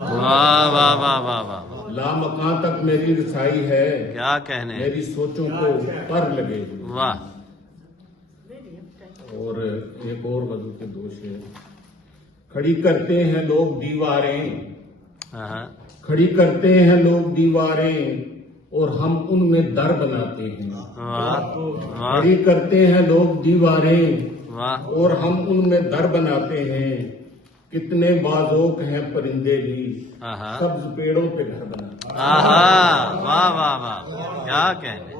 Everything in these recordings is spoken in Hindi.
वाह वाह वाह वाह वाह, लामकां तक मेरी रसाई है, क्या कहने। मेरी सोचों को पर लगे। वाह। और एक और वजू के दोष है, खड़ी करते हैं लोग दीवारें, हाँ, खड़ी करते हैं लोग दीवारें और हम उनमें दर बनाते हैं। वाह वाह खड़ी करते हैं लोग दीवारें वाह और हम उनमें दर बनाते हैं। कितने बाज़ोक हैं परिंदे भी, हाँ, सब्ज पेड़ों पे घर बनाते हैं। आहा, वाह वाह वाह, क्या कहने।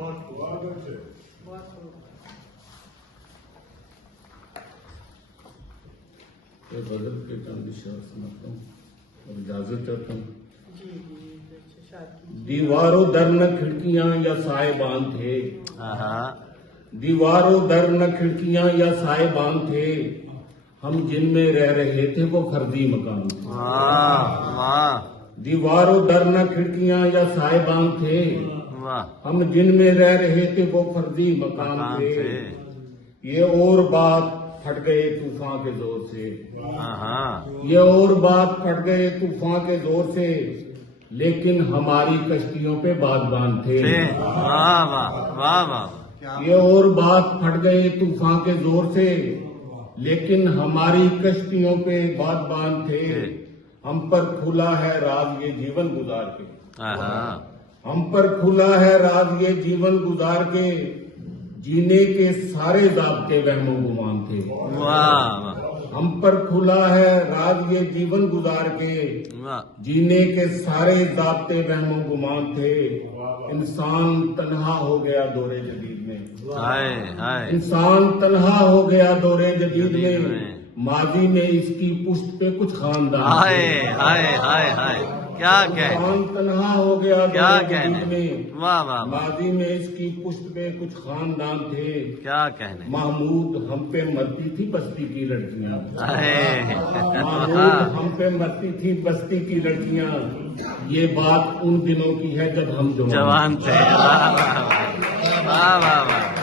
ये गजल के चंद शेर सुनाता हूँ और इजाजत चाहता हूँ। दीवारों दर न खिड़कियां या साहिबान थे, हाँ, दीवारों दर न खिड़कियां या साहिबान थे, हम जिनमें रह रहे थे वो फर्जी मकान थे। वाह वाह दीवारों दर न खिड़कियां या साहिबान थे, वाह, हम जिनमें रह रहे थे वो फर्जी मकान थे। ये और बात फट गए तूफान के जोर से, हाँ, ये और बात फट गए तूफान के जोर से, लेकिन हमारी कश्तियों पे बादबान थे। वाह वाह वाह वाह, ये और बात फट गए तूफान के जोर से, लेकिन हमारी कश्तियों पे बादबान थे। हम पर खुला है राज ये जीवन गुजार के, हम पर खुला है राज ये जीवन गुजार के, जीने के सारे ज़ाब्ते वहमो गुमान थे। वाह, हम पर खुला है राज ये जीवन गुजार के, जीने के सारे ज़ाब्ते वहमो गुमान थे। इंसान तन्हा हो गया दौरे जदीद में, हाय हाय, इंसान तन्हा हो गया दौरे जदीद में, माजी में इसकी पुष्ट पे कुछ खानदान, हाय हाय हाय हाय, क्या कहने। इंसान तन्हा हो गया क्या दौरे कहने। जदीद में, वाह वाह, माजी में इसकी पुष्ट पे कुछ खानदान थे। क्या कहने। महमूद हम पे मरती थी बस्ती की लड़कियां, हाय, महमूद हम पे मरती थी बस्ती की लड़कियां, ये बात उन दिनों की है जब हम जवान थे। वाह वाह वाह वाह वाह।